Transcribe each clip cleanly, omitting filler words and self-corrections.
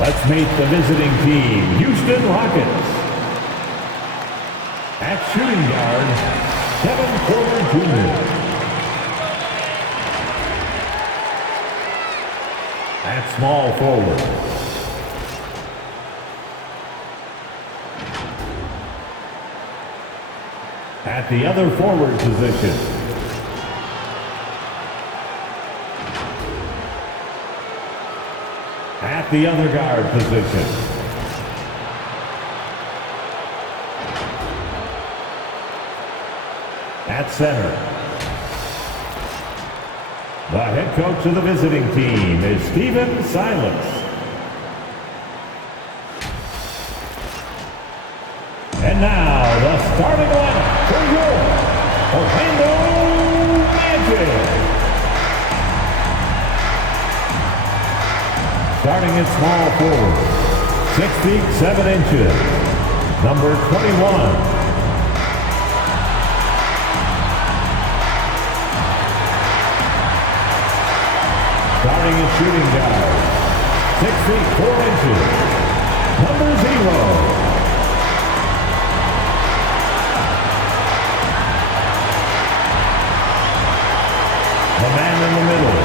Let's meet the visiting team, Houston Rockets. At shooting guard, Kevin Porter Jr. At small forward, at the other forward position, at the other guard position, at center. The head coach of the visiting team is Stephen Silas. And now the starting lineup for your Orlando Magic. Starting at small forward, 6 feet 7 inches, number 21. Starting at shooting guard, 6 feet 4 inches, number 0. The man in the middle,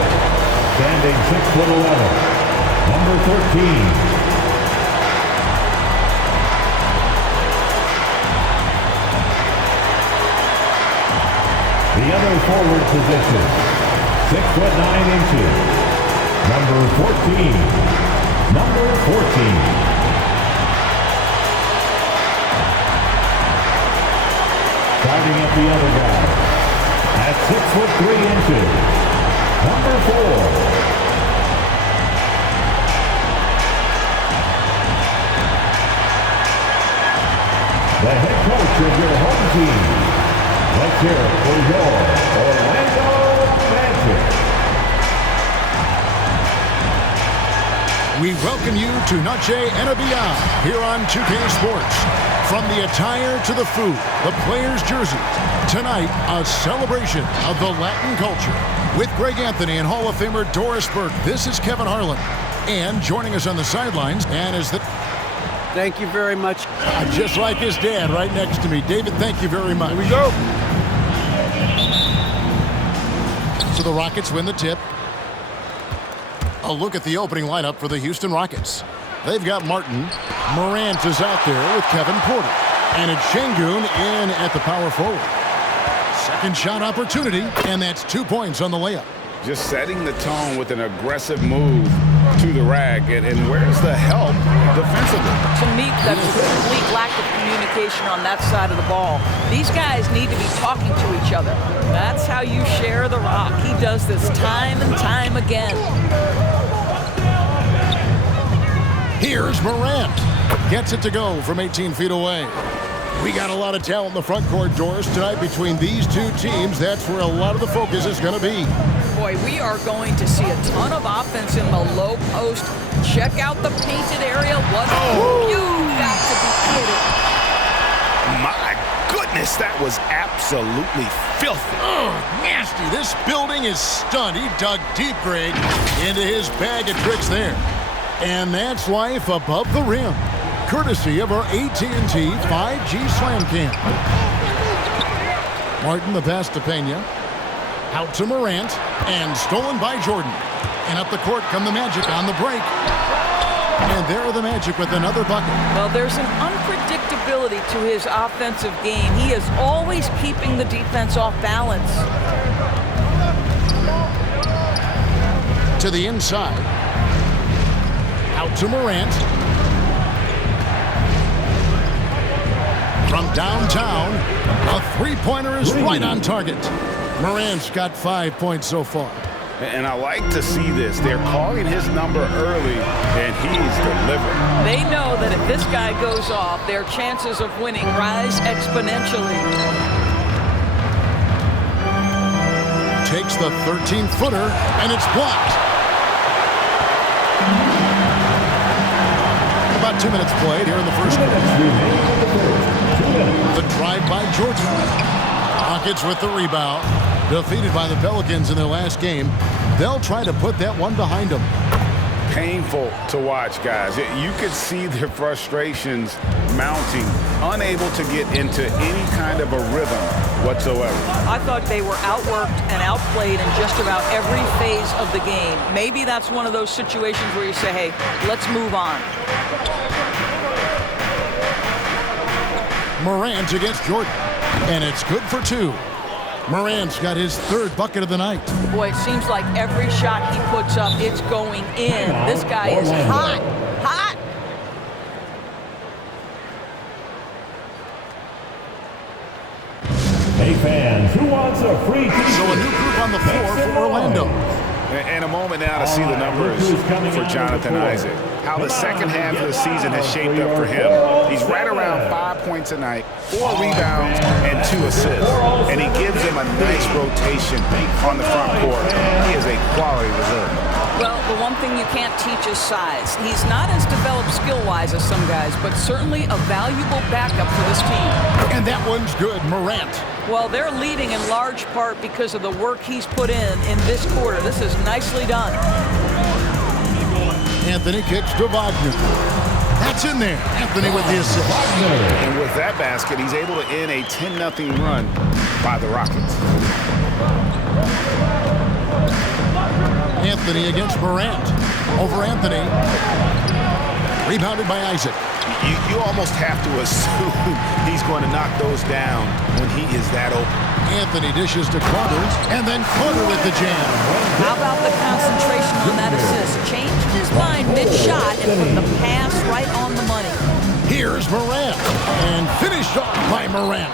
standing 6'11", number 13. The other forward position, 6'9" number 14. Number 14. Starting at the other guy, at 6'3", number 4. The head coach of your home team. Let's hear it for your Orlando Magic. We welcome you to Noche and Beyond here on 2K Sports. From the attire to the food, the players' jerseys. Tonight, a celebration of the Latin culture. With Greg Anthony and Hall of Famer Doris Burke, this is Kevin Harlan. And joining us on the sidelines, and is the... Thank you very much. Just like his dad right next to me. David, thank you very much. Here we go. So the Rockets win the tip. A look at the opening lineup for the Houston Rockets. They've got Martin. Morant is out there with Kevin Porter. And it's Şengün in at the power forward. Second shot opportunity, and that's 2 points on the layup. Just setting the tone with an aggressive move to the rack. And where's the help defensively? To me, that's a complete lack of communication on that side of the ball. These guys need to be talking to each other. That's how you share the rock. He does this time and time again. Here's Morant. Gets it to go from 18 feet away. We got a lot of talent in the front court, Doris, tonight between these two teams. That's where a lot of the focus is going to be. Boy, we are going to see a ton of offense in the low post. Check out the painted area. What you got to be kidding. My goodness, that was absolutely filthy. Oh, nasty. This building is stunned. He dug deep, Greg, into his bag of tricks there. And that's life above the rim, courtesy of our AT&T 5G Slam Cam. Martin, the pass to Pena. Out to Morant, and stolen by Jordan. And up the court come the Magic on the break. And there are the Magic with another bucket. Well, there's an unpredictability to his offensive game. He is always keeping the defense off balance. To the inside. Out to Morant. From downtown, a three-pointer is right on target. Morant's got 5 points so far. And I like to see this. They're calling his number early, and he's delivering. They know that if this guy goes off, their chances of winning rise exponentially. Takes the 13-footer, and it's blocked. About 2 minutes played here in the first quarter. The drive by Jordan. Rockets with the rebound. Defeated by the Pelicans in their last game. They'll try to put that one behind them. painful to watch, guys. You could see their frustrations mounting, unable to get into any kind of a rhythm whatsoever. I thought they were outworked and outplayed in just about every phase of the game. Maybe that's one of those situations where you say, hey, let's move on. Morant against Jordan, and it's good for 2. Morant's got his 3rd bucket of the night. Boy, it seems like every shot he puts up, it's going in. This guy is hot, hot. Hey fans, who wants a free t-shirt? So a new group on the floor for Orlando. And a moment now to see the numbers for Jonathan Isaac. How the second half of the season has shaped up for him. He's right around 5 points a night, 4 rebounds, and 2 assists. And he gives them a nice rotation on the front court. He is a quality reserve. Well, the one thing you can't teach is size. He's not as developed skill-wise as some guys, but certainly a valuable backup for this team. And that one's good, Morant. Well, they're leading in large part because of the work he's put in this quarter. This is nicely done. Anthony kicks to Wagner. That's in there. Anthony with the assist. And with that basket, he's able to end a 10-0 run by the Rockets. Anthony against Morant. Over Anthony. Rebounded by Isaac. You almost have to assume he's going to knock those down when he is that open. Anthony dishes to Carter, and then Carter with the jam. How about the concentration on that assist? Changed his mind mid-shot and put the pass right on the money. Here's Morant, and finished off by Morant.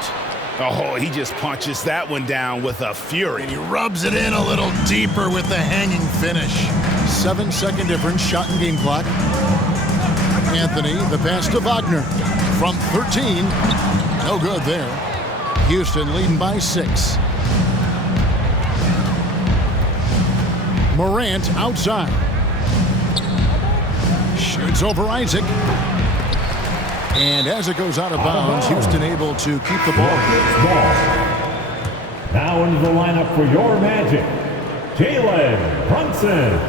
Oh, he just punches that one down with a fury. And he rubs it in a little deeper with the hanging finish. 7-second difference, shot and game clock. Anthony, the pass to Wagner. From 13, no good there. Houston leading by 6. Morant outside. Shoots over Isaac. And as it goes out of bounds, Houston able to keep the ball. Now into the lineup for your Magic, Jalen Brunson.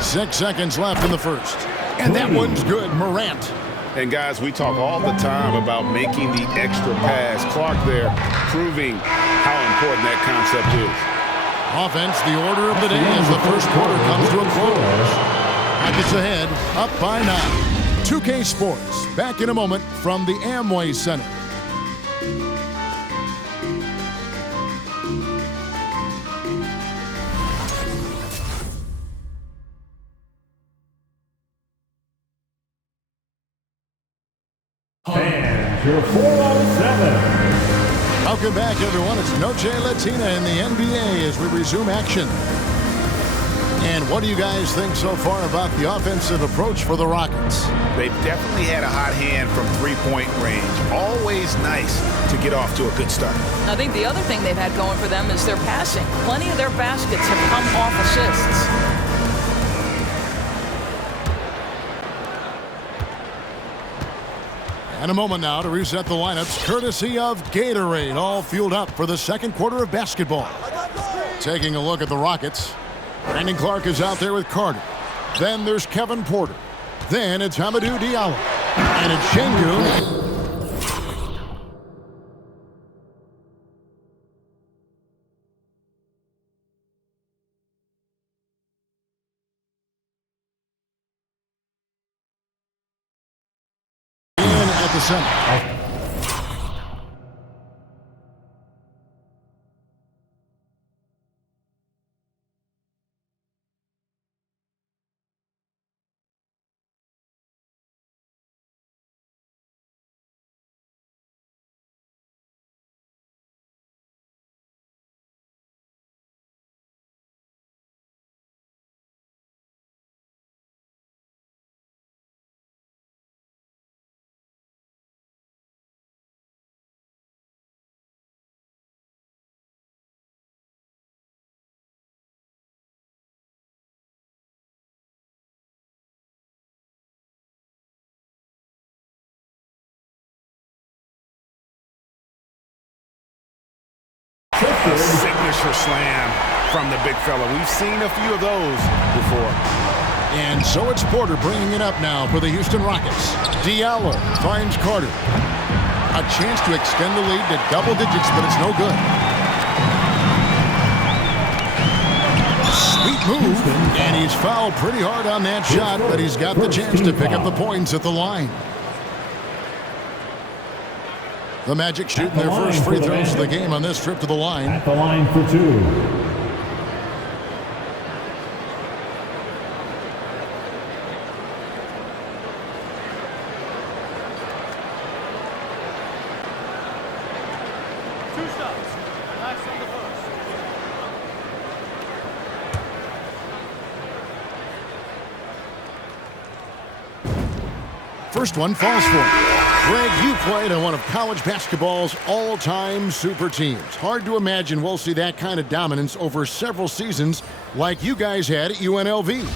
Six seconds left in the first. And that one's good, Morant. And guys, we talk all the time about making the extra pass. Clark there proving how important that concept is. Offense, the order of the day as the first quarter comes to a close. Rockets ahead, up by 9. 2K Sports, back in a moment from the Amway Center. Fans, your 407. Welcome back, everyone. It's Noche Latina in the NBA as we resume action. And what do you guys think so far about the offensive approach for the Rockets? They've definitely had a hot hand from three-point range. Always nice to get off to a good start. I think the other thing they've had going for them is their passing. Plenty of their baskets have come off assists. And a moment now to reset the lineups, courtesy of Gatorade, all fueled up for the second quarter of basketball. Taking a look at the Rockets, Brandon Clark is out there with Carter. Then there's Kevin Porter. Then it's Hamidou Diallo. And it's Şengün. At the center. signature slam from the big fella. We've seen a few of those before. And so it's Porter bringing it up now for the Houston Rockets. Diallo finds Carter. A chance to extend the lead to double digits, but it's no good. Sweet move, and he's fouled pretty hard on that shot, but he's got the chance to pick up the points at the line. The Magic shooting their first free throws of the game on this trip to the line. At the line for two. First one falls for him. Greg, you played on one of college basketball's all-time super teams. Hard to imagine we'll see that kind of dominance over several seasons like you guys had at UNLV.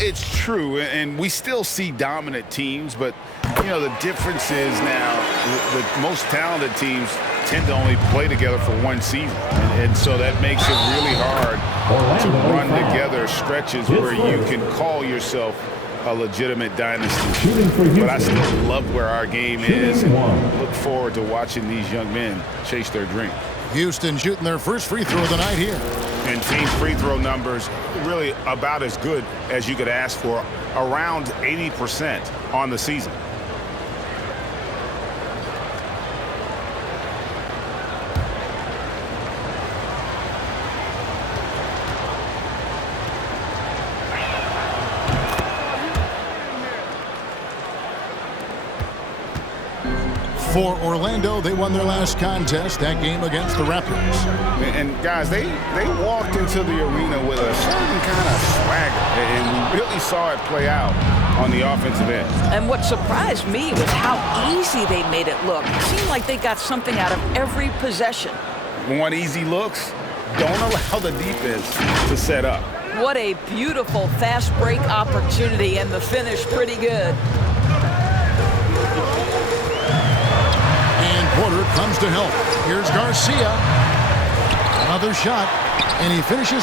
It's true, and we still see dominant teams, but, you know, the difference is now the most talented teams tend to only play together for one season, and so that makes it really hard to run together stretches where you can call yourself a legitimate dynasty. But I still love where our game is and look forward to watching these young men chase their dream. Houston shooting their first free throw of the night here. And team free throw numbers really about as good as you could ask for, around 80% on the season. For Orlando, they won their last contest, that game against the Raptors. And guys, they walked into the arena with a certain kind of swagger, and we really saw it play out on the offensive end. And what surprised me was how easy they made it look. It seemed like they got something out of every possession. Want easy looks? Don't allow the defense to set up. What a beautiful fast break opportunity, and the finish pretty good. Porter comes to help. Here's Garcia. Another shot, and he finishes.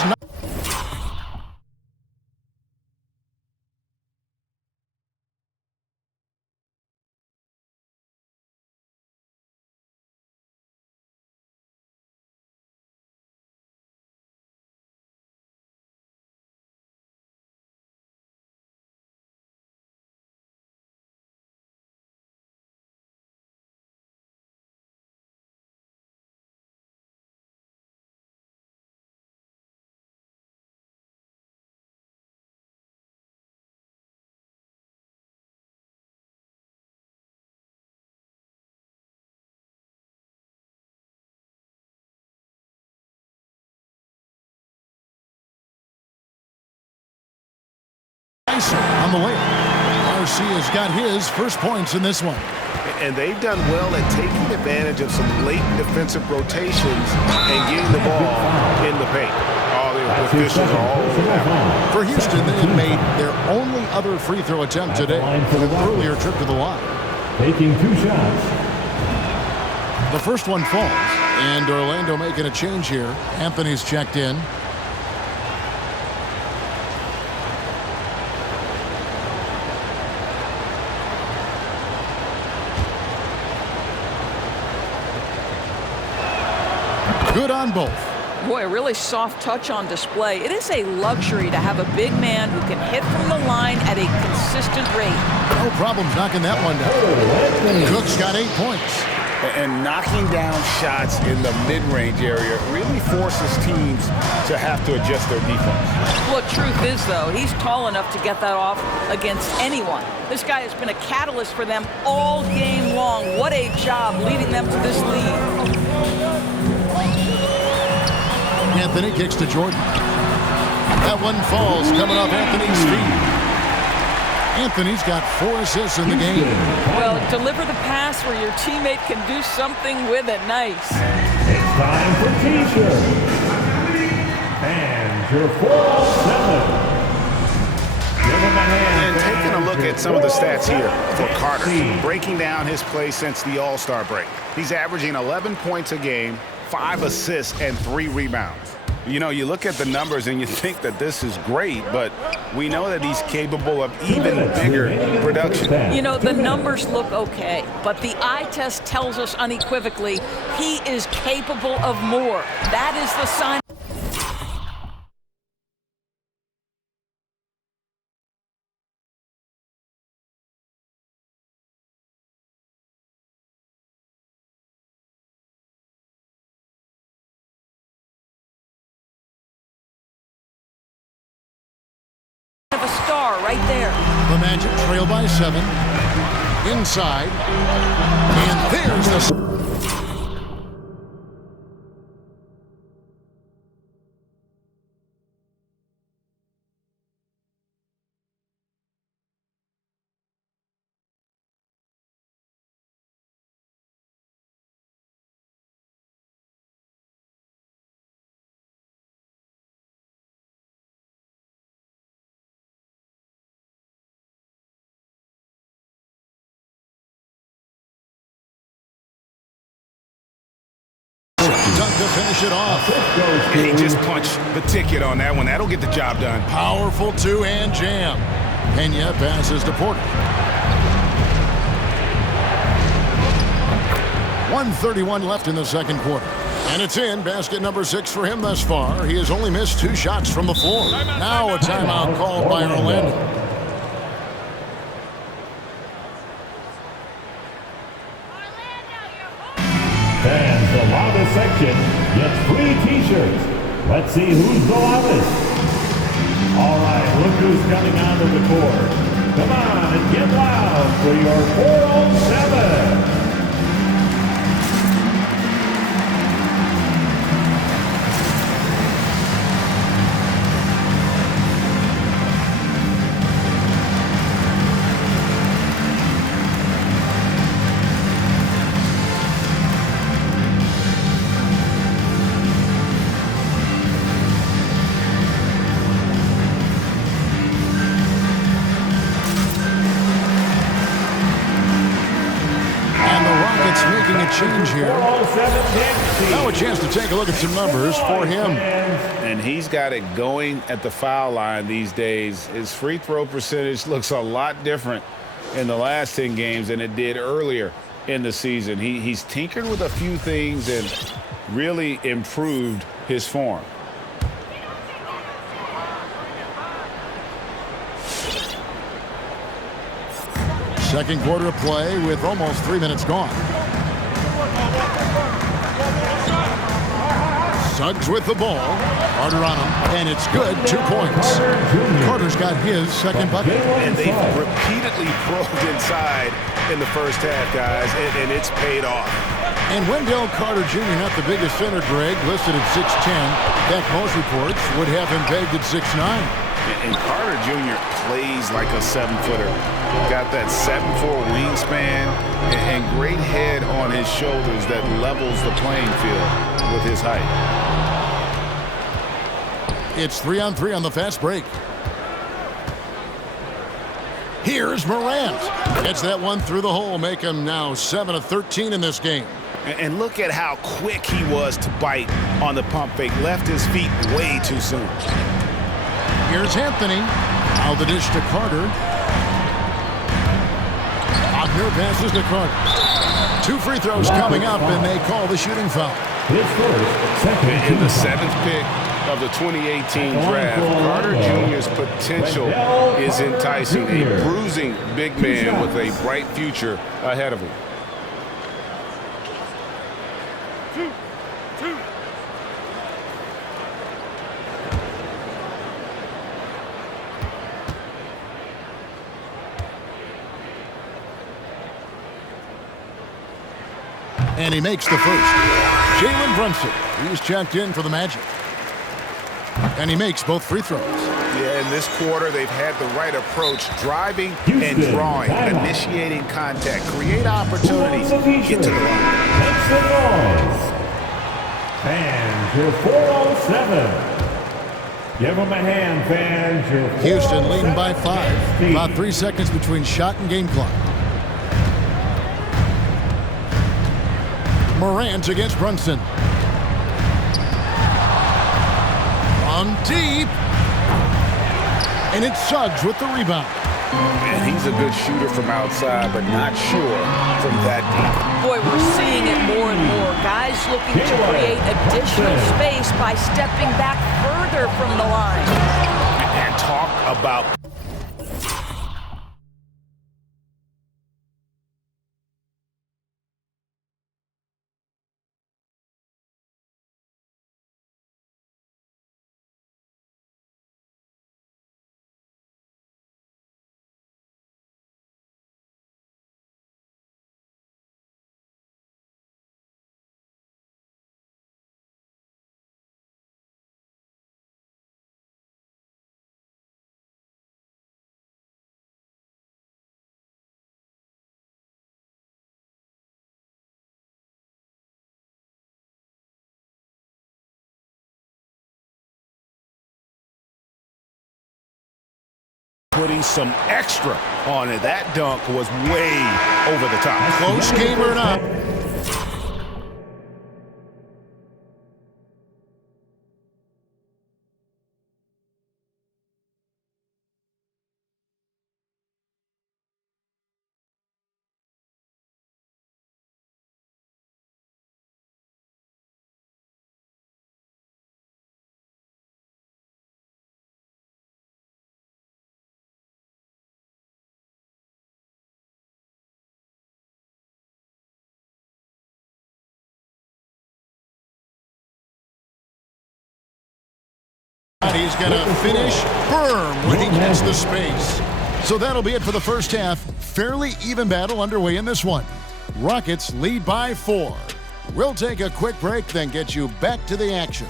On the layup. Garcia's got his first points in this one. And they've done well at taking advantage of some late defensive rotations and getting the ball in the paint. All the officials are all over that. For Houston, they have made their only other free throw attempt today for an earlier trip to the line. Taking two shots. The first one falls, and Orlando making a change here. Anthony's checked in. Good on both. Boy, a really soft touch on display. It is a luxury to have a big man who can hit from the line at a consistent rate. No problems knocking that one down. Cook's got 8 points. And knocking down shots in the mid-range area really forces teams to have to adjust their defense. Well, truth is, though, he's tall enough to get that off against anyone. This guy has been a catalyst for them all game long. What a job leading them to this lead. Anthony kicks to Jordan. That one falls, coming off Anthony's feet. Anthony's got 4 assists in the game. Well, deliver the pass where your teammate can do something with it. Nice. It's time for T-shirt. And your 4-7. And taking a look at some of the stats here for Carter, breaking down his play since the All-Star break. He's averaging 11 points a game, 5 assists, and 3 rebounds. You know, you look at the numbers and you think that this is great, but we know that he's capable of even bigger production. You know, the numbers look okay, but the eye test tells us unequivocally he is capable of more. That is the sign. Of a star right there. The Magic trail by 7. Inside. And there's the... dunk to finish it off. He just punched the ticket on that one. That'll get the job done. Powerful two-hand jam. Pena passes to Porter. 1:31 left in the second quarter. And it's in. Basket number 6 for him thus far. He has only missed 2 shots from the floor. Now a timeout called by Orlando. Fans, the loudest section gets free T-shirts. Let's see who's the loudest. All right, look who's coming onto the court. Come on and get loud for your 407. Making a change here. Now a chance to take a look at some numbers for him. And he's got it going at the foul line these days. His free throw percentage looks a lot different in the last 10 games than it did earlier in the season. He's tinkered with a few things and really improved his form. Second quarter of play with almost 3 minutes gone. Suggs with the ball. Carter on him, and it's good. 2 points. Carter's got his second bucket. And they've repeatedly probed inside in the first half, guys, and it's paid off. And Wendell Carter Jr., not the biggest center, Greg, listed at 6'10". That most reports would have him pegged at 6'9". And Carter Jr. plays like a 7-footer. Got that 7'4" wingspan and great head on his shoulders that levels the playing field with his height. It's 3-on-3 on the fast break. Here's Morant. Gets that one through the hole, make him now 7 of 13 in this game. And look at how quick he was to bite on the pump fake. Left his feet way too soon. Here's Anthony. Now the dish to Carter. Wagner passes to Carter. 2 free throws coming up, and they call the shooting foul. In the 7th pick of the 2018 draft, Carter Jr.'s potential is enticing. A bruising big man with a bright future ahead of him. And he makes the first. Jalen Brunson. He's checked in for the Magic. And he makes both free throws. Yeah, in this quarter, they've had the right approach, driving and drawing, initiating contact, create opportunities, get to the line. Make some noise. Fans, your 407. Give them a hand, fans. Your Houston leading by 5. About 3 seconds between shot and game clock. Morant against Brunson. From deep. And it's Suggs with the rebound. And he's a good shooter from outside, but not sure from that deep. Boy, we're seeing it more and more. Guys looking to create additional space by stepping back further from the line. And talk about... putting some extra on it. That dunk was way over the top. Close game or not. He's going to finish firm when he gets the space. So that'll be it for the first half. Fairly even battle underway in this one. Rockets lead by 4. We'll take a quick break, then get you back to the action.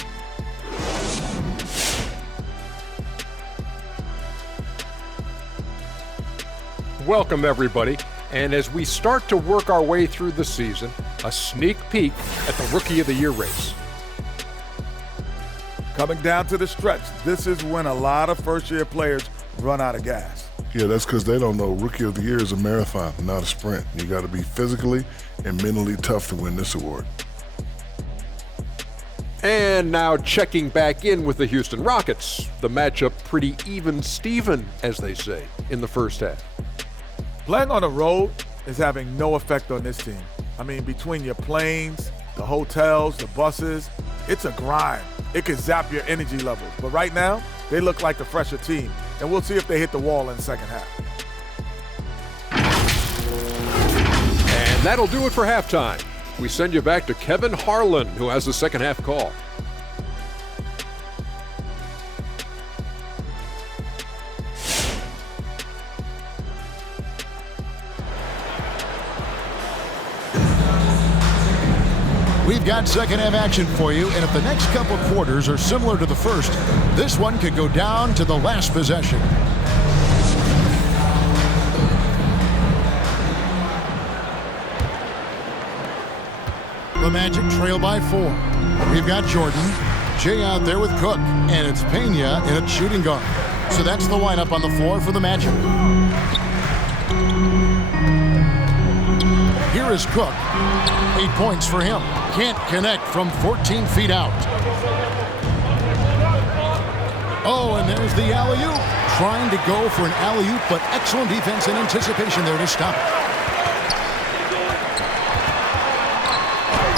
Welcome, everybody. And as we start to work our way through the season, a sneak peek at the Rookie of the Year race. Coming down to the stretch, this is when a lot of first-year players run out of gas. Yeah, that's because they don't know Rookie of the Year is a marathon, not a sprint. You got to be physically and mentally tough to win this award. And now checking back in with the Houston Rockets. The matchup pretty even-steven, as they say, in the first half. Playing on the road is having no effect on this team. I mean, between your planes, the hotels, the buses, it's a grind. It can zap your energy levels. But right now, they look like the fresher team. And we'll see if they hit the wall in the second half. And that'll do it for halftime. We send you back to Kevin Harlan, who has the second half call. We've got second half action for you, and if the next couple quarters are similar to the first, this one could go down to the last possession. The Magic trail by 4. We've got Jordan, Jay out there with Cook, and it's Pena in a shooting guard. So that's the lineup on the floor for the Magic. Here is Cook. 8 points for him. Can't connect from 14 feet out. Oh, and there's the alley-oop. Trying to go for an alley-oop, but excellent defense and anticipation there to stop it.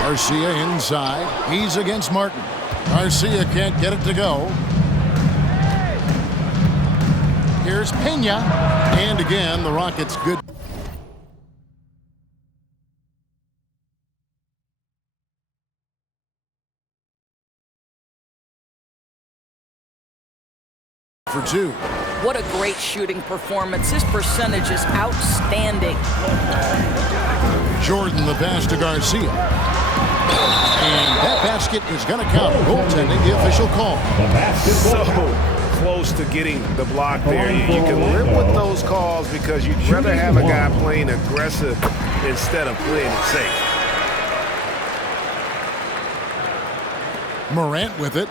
Garcia inside. He's against Martin. Garcia can't get it to go. Here's Pena. And again, the Rockets good. For 2. What a great shooting performance. His percentage is outstanding. Jordan the pass to Garcia. And that basket is going to count. Goaltending, the official call. So close to getting the block there. You can live with those calls because you'd rather have a guy playing aggressive instead of playing it safe. Morant with it.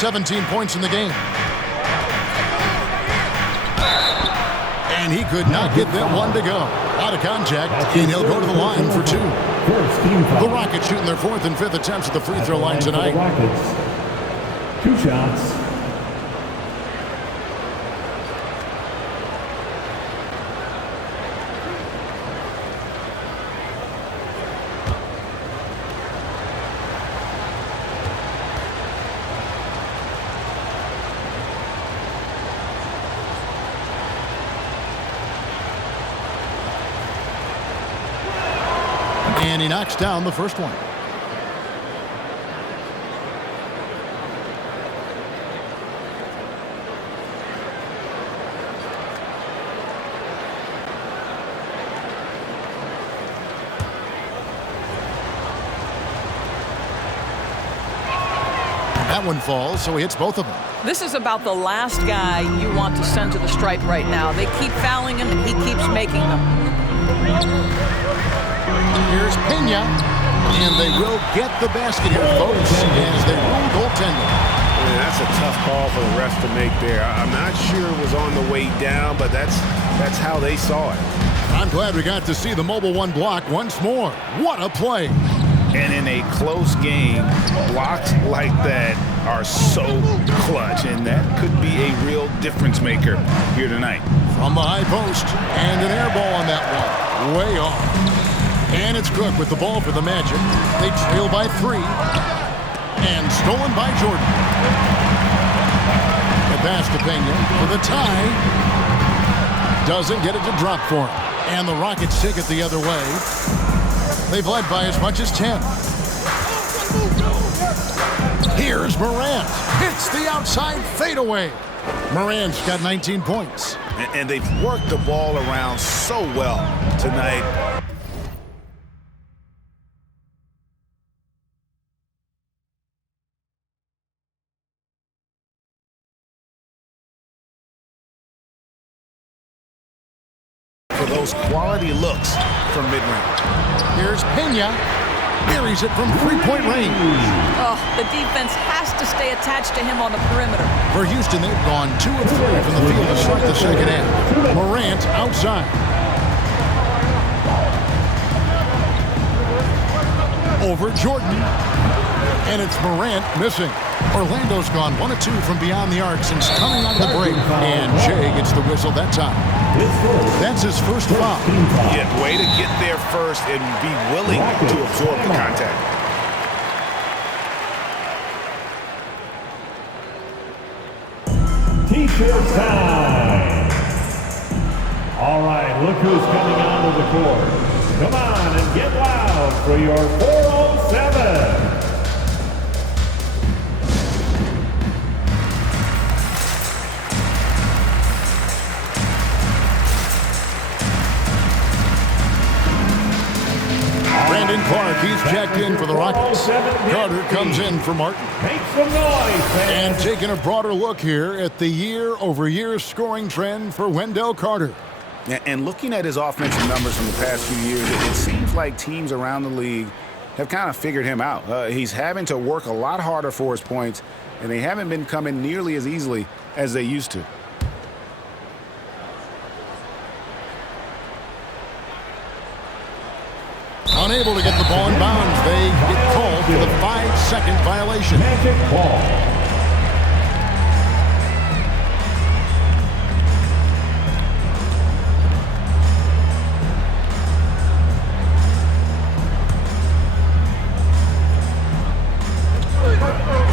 17 points in the game. And he could not get that one to go. Out of contact, and he'll go to the line for 2. The Rockets shooting their 4th and 5th attempts at the free throw line tonight. 2 shots. And he knocks down the first one. That one falls, so he hits both of them. This is about the last guy you want to send to the stripe right now. They keep fouling him, and he keeps making them. Here's Pena, and they will get the basket here, folks, as they rule goaltending. Yeah, that's a tough call for the refs to make there. I'm not sure it was on the way down, but that's how they saw it. I'm glad we got to see the Mobile One block once more. What a play. And in a close game, blocks like that are so clutch, and that could be a real difference maker here tonight. From the high post, and an air ball on that one. Way off. And it's Cook with the ball for the Magic. They trail by 3. And stolen by Jordan. The pass to Pena for the tie. Doesn't get it to drop for him. And the Rockets take it the other way. They've led by as much as 10. Here's Morant. Hits the outside fadeaway. Morant's got 19 points. And they've worked the ball around so well tonight. For those quality looks from mid-range. Here's Pena. Buries it from 3-point range. Oh, the defense has to stay attached to him on the perimeter. For Houston, they've gone 2 of 3 from the field to start the second half. Morant outside. Over Jordan. And it's Morant missing. Orlando's gone 1 of 2 from beyond the arc since coming on the break. And Jay gets the whistle that time. That's his first foul. Yeah, way to get there first and be willing to absorb the contact. T-shirt time. All right, look who's coming onto the court. Come on and get loud for your 407. Brandon Clark, he's checked in for the Rockets. Carter comes in for Martin. Make some noise, And taking a broader look here at the year-over-year scoring trend for Wendell Carter. And looking at his offensive numbers from the past few years, it seems like teams around the league have kind of figured him out. He's having to work a lot harder for his points, and they haven't been coming nearly as easily as they used to. Unable to get the ball in bounds. They get called for the 5-second violation. Magic ball.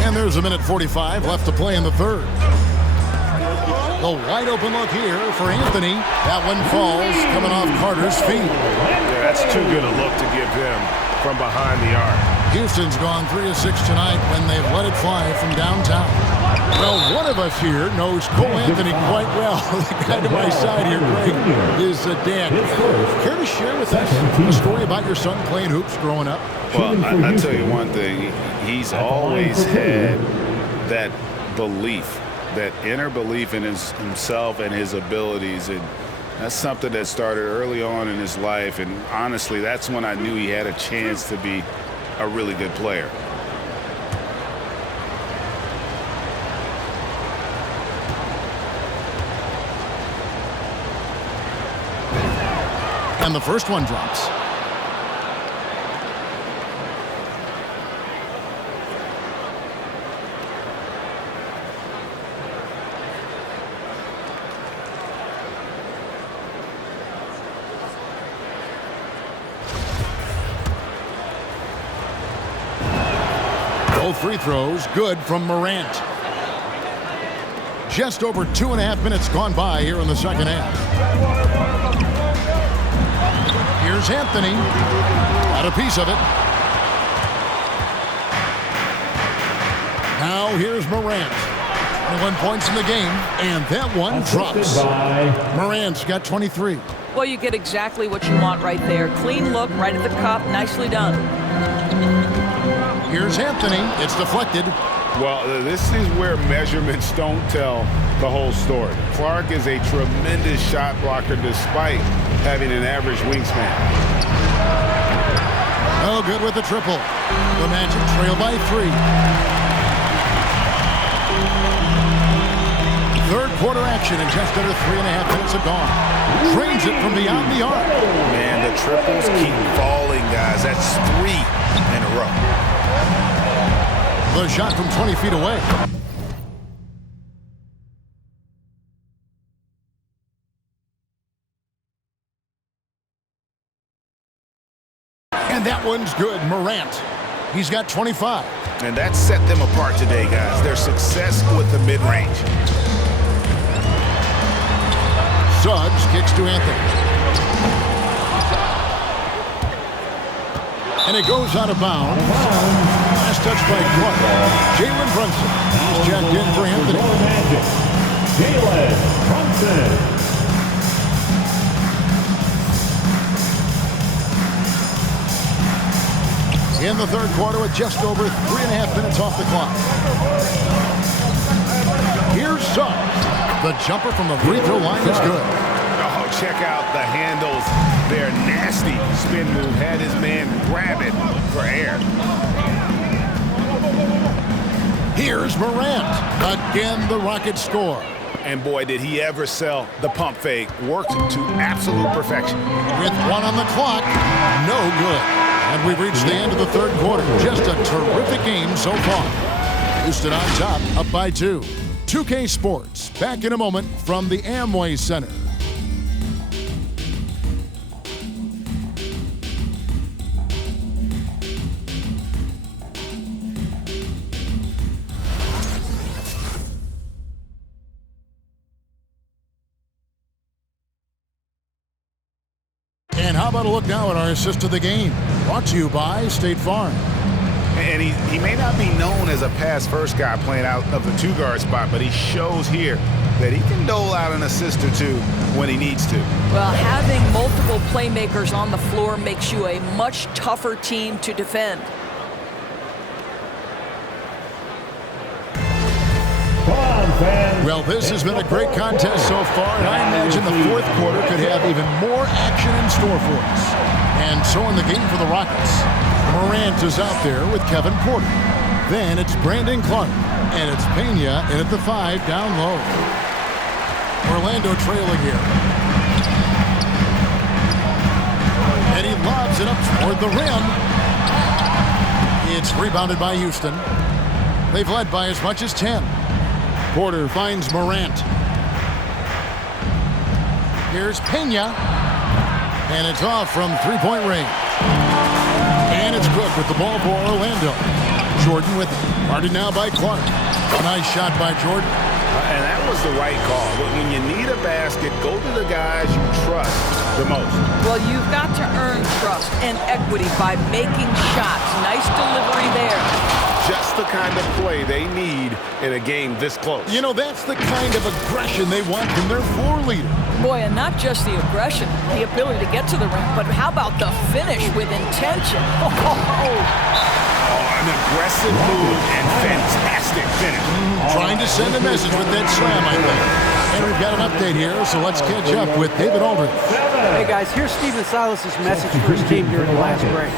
And there's a minute 45 left to play in the third. The wide open look here for Anthony. That one falls, coming off Carter's feet. Yeah, that's too good a look to give him from behind the arc. Houston's gone 3 of 6 tonight when they've let it fly from downtown. Well, one of us here knows Cole Anthony quite well. The guy to my side here, Greg, is Dan. Care to share with us a story about your son playing hoops growing up? Well, I'll tell you one thing. He's always had that belief, that inner belief in himself and his abilities. And that's something that started early on in his life. And honestly, that's when I knew he had a chance to be a really good player. And the first one drops. Both free throws good from Morant. Just over 2.5 minutes gone by here in the second half. Here's Anthony. Got a piece of it. Now here's Morant. 21 points in the game, and that one drops. Morant's got 23. Well, you get exactly what you want right there. Clean look, right at the cup. Nicely done. Here's Anthony. It's deflected. Well, this is where measurements don't tell the whole story. Clark is a tremendous shot blocker despite having an average wingspan. Oh, good with the triple. The Magic trail by 3. Third quarter action in just under 3.5 minutes have gone. Drains it from beyond the arc. Man, the triples keep falling, guys. That's 3 in a row. The shot from 20 feet away. And that one's good. Morant. He's got 25. And that set them apart today, guys. Their success with the mid-range. Suggs kicks to Anthony. And it goes out of bounds. Last touch by Clark. Jalen Brunson. He's jacked in for Anthony. Jalen Brunson. In the third quarter with just over 3.5 minutes off the clock. Here's Suggs. The jumper from the free throw line is good. Oh, check out the handles. Their nasty spin move had his man grab it for air. Here's Morant. Again, the Rockets score. And boy, did he ever sell the pump fake. Worked to absolute perfection. With 1 on the clock, no good. And we've reached the end of the third quarter. Just a terrific game so far. Houston on top, up by 2. 2K Sports, back in a moment from the Amway Center. And how about a look now at our assist of the game? Brought to you by State Farm. And he may not be known as a pass-first guy playing out of the 2-guard spot, but he shows here that he can dole out an assist or 2 when he needs to. Well, having multiple playmakers on the floor makes you a much tougher team to defend. Well, this has been a great contest so far, and I imagine the fourth quarter could have even more action in store for us. And so in the game for the Rockets, Morant is out there with Kevin Porter. Then it's Brandon Clark, and it's Pena in at the 5 down low. Orlando trailing here. And he lobs it up toward the rim. It's rebounded by Houston. They've led by as much as 10. Porter finds Morant. Here's Pena. And it's off from three-point range. And it's Cook with the ball for Orlando. Jordan with it. Guarded now by Clark. A nice shot by Jordan. And that was the right call. But when you need a basket, go to the guys you trust the most. Well, you've got to earn trust and equity by making shots. Nice delivery there. Just the kind of play they need in a game this close. You know, that's the kind of aggression they want from their floor leader. Boy, and not just the aggression, the ability to get to the rim, but how about the finish with intention? An aggressive move and fantastic finish. Trying to send a message with that slam, I think. And we've got an update here, so let's catch up with David Aldridge. Hey, guys, here's Stephen Silas' message for his team during the last break.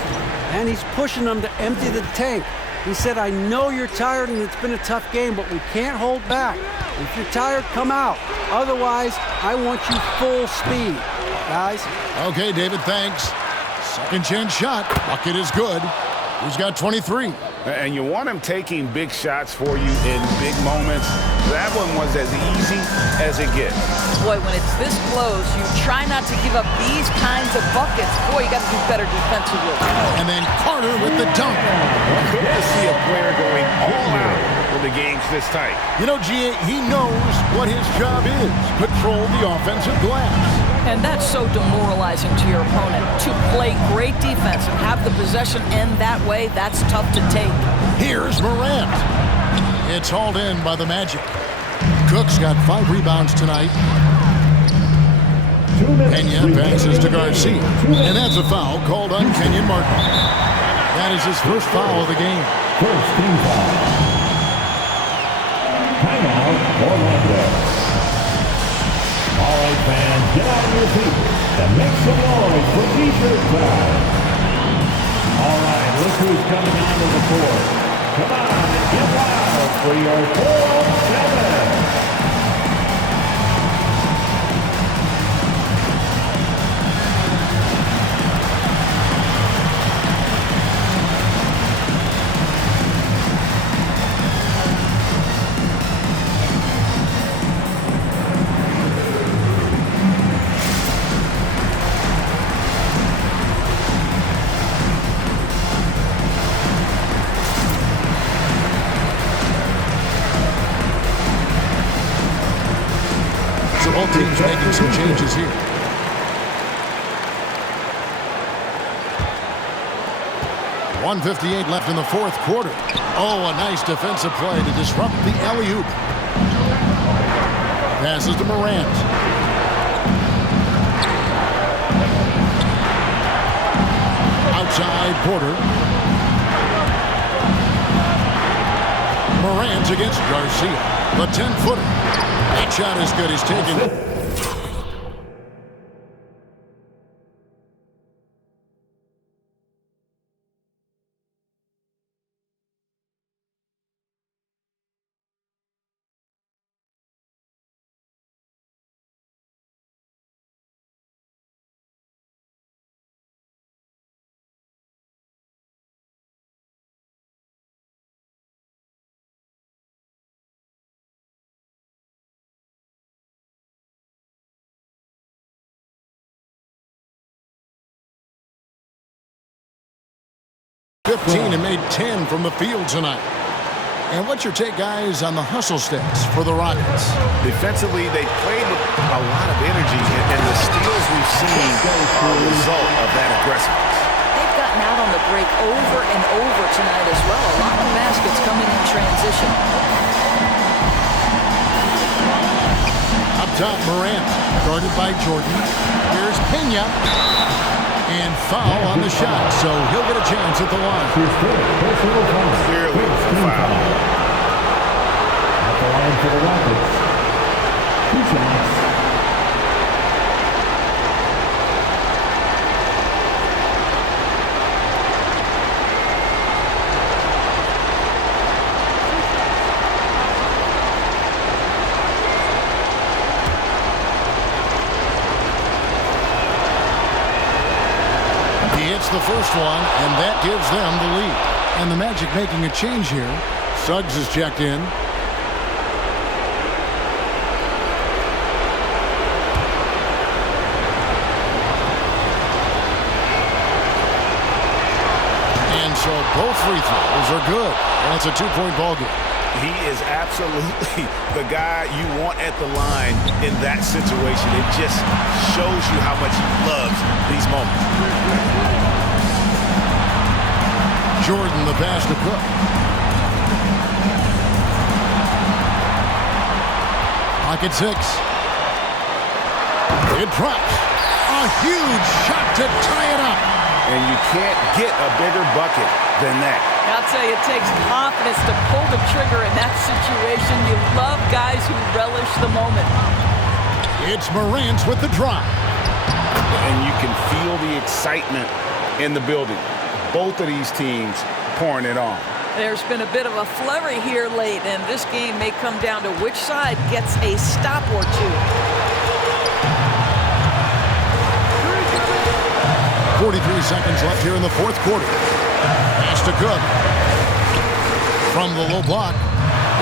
And he's pushing them to empty the tank. He said, I know you're tired and it's been a tough game, but we can't hold back. If you're tired, come out. Otherwise, I want you full speed, guys. Okay, David, thanks. Second chance shot. Bucket is good. He's got 23. And you want him taking big shots for you in big moments. That one was as easy as it gets. Boy, when it's this close, you try not to give up these kinds of buckets. Boy, you got to do better defensively. And then Carter with the dunk. Good to see a player going all out when the game's this tight. You know, G.A., he knows what his job is. Control the offensive glass. And that's so demoralizing to your opponent. To play great defense and have the possession end that way, that's tough to take. Here's Morant. It's hauled in by the Magic. Cook's got 5 rebounds tonight. Pena passes to Garcia. And that's a foul called on Kenyon Martin. That is his first foul of the game. First team foul. Timeout, Orlando. All right, fans, get out of your seats and make some noise for T-shirt time. All right, look who's coming onto the court. Come on and get loud for your 4-on-7. So both teams making some changes here. .158 left in the fourth quarter. Oh, a nice defensive play to disrupt the alley-oop. Passes to Morant. Outside Porter. Morant against Garcia. The 10-footer. That shot is good. He's taking it. And made 10 from the field tonight. And what's your take, guys, on the hustle stats for the Rockets? Defensively, they played with a lot of energy, and the steals we've seen are a result of that aggressiveness. They've gotten out on the break over and over tonight as well. A lot of baskets coming in transition. Up top, Morant, guarded by Jordan. Here's Pena. And foul on the shot, so he'll get a chance at the line. Clearly a foul. At the line for the Rockets. 2 shots. The first one, and that gives them the lead. And the Magic making a change here. Suggs is checked in. And so both free throws are good. And it's a 2-point ball game. He is absolutely the guy you want at the line in that situation. It just shows you how much he loves these moments. Jordan, the pass to Cook. Pocket 6. It drops. A huge shot to tie it up. And you can't get a bigger bucket than that. I'll tell you, it takes confidence to pull the trigger in that situation. You love guys who relish the moment. It's Morant with the drop. And you can feel the excitement in the building. Both of these teams pouring it on. There's been a bit of a flurry here late, and this game may come down to which side gets a stop or two. 43 seconds left here in the fourth quarter. Pass to Cook. From the low block,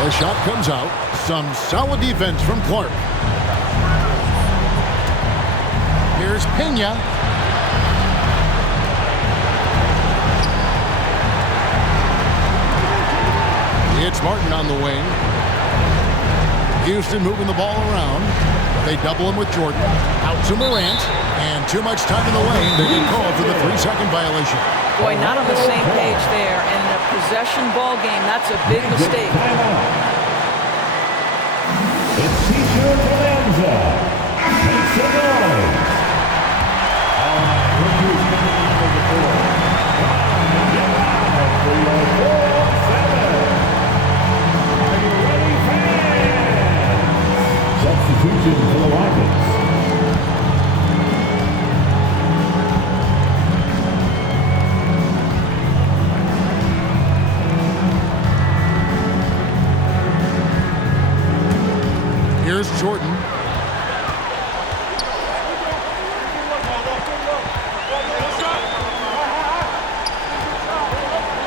the shot comes out. Some solid defense from Clark. Here's Pena. It's Martin on the wing. Houston moving the ball around. They double him with Jordan. Out to Morant. And too much time in the lane. They get called for the 3-second violation. Boy, not on the same page there. And the possession ball game, that's a big mistake. It's T-shirt Bonanza. Make some noise. All right, look who's coming out of the court. Get out for your 4-on-7. Are you ready, fans? Substitution for the Rockets. Here's Jordan.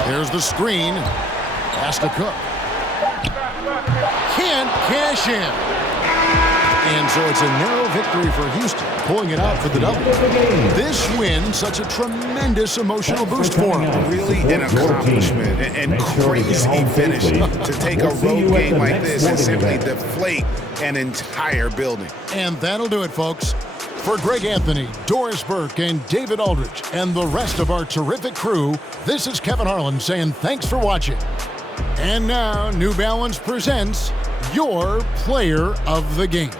There's the screen. Pass to Cook. Can't cash in. And so it's a narrow victory for Houston, pulling it out for the double. This win, such a tremendous emotional boost for them. Really an accomplishment and crazy finish to take a road game like this and simply deflate an entire building. And that'll do it, folks. For Greg Anthony, Doris Burke, and David Aldridge, and the rest of our terrific crew, this is Kevin Harlan saying thanks for watching. And now, New Balance presents your Player of the Game.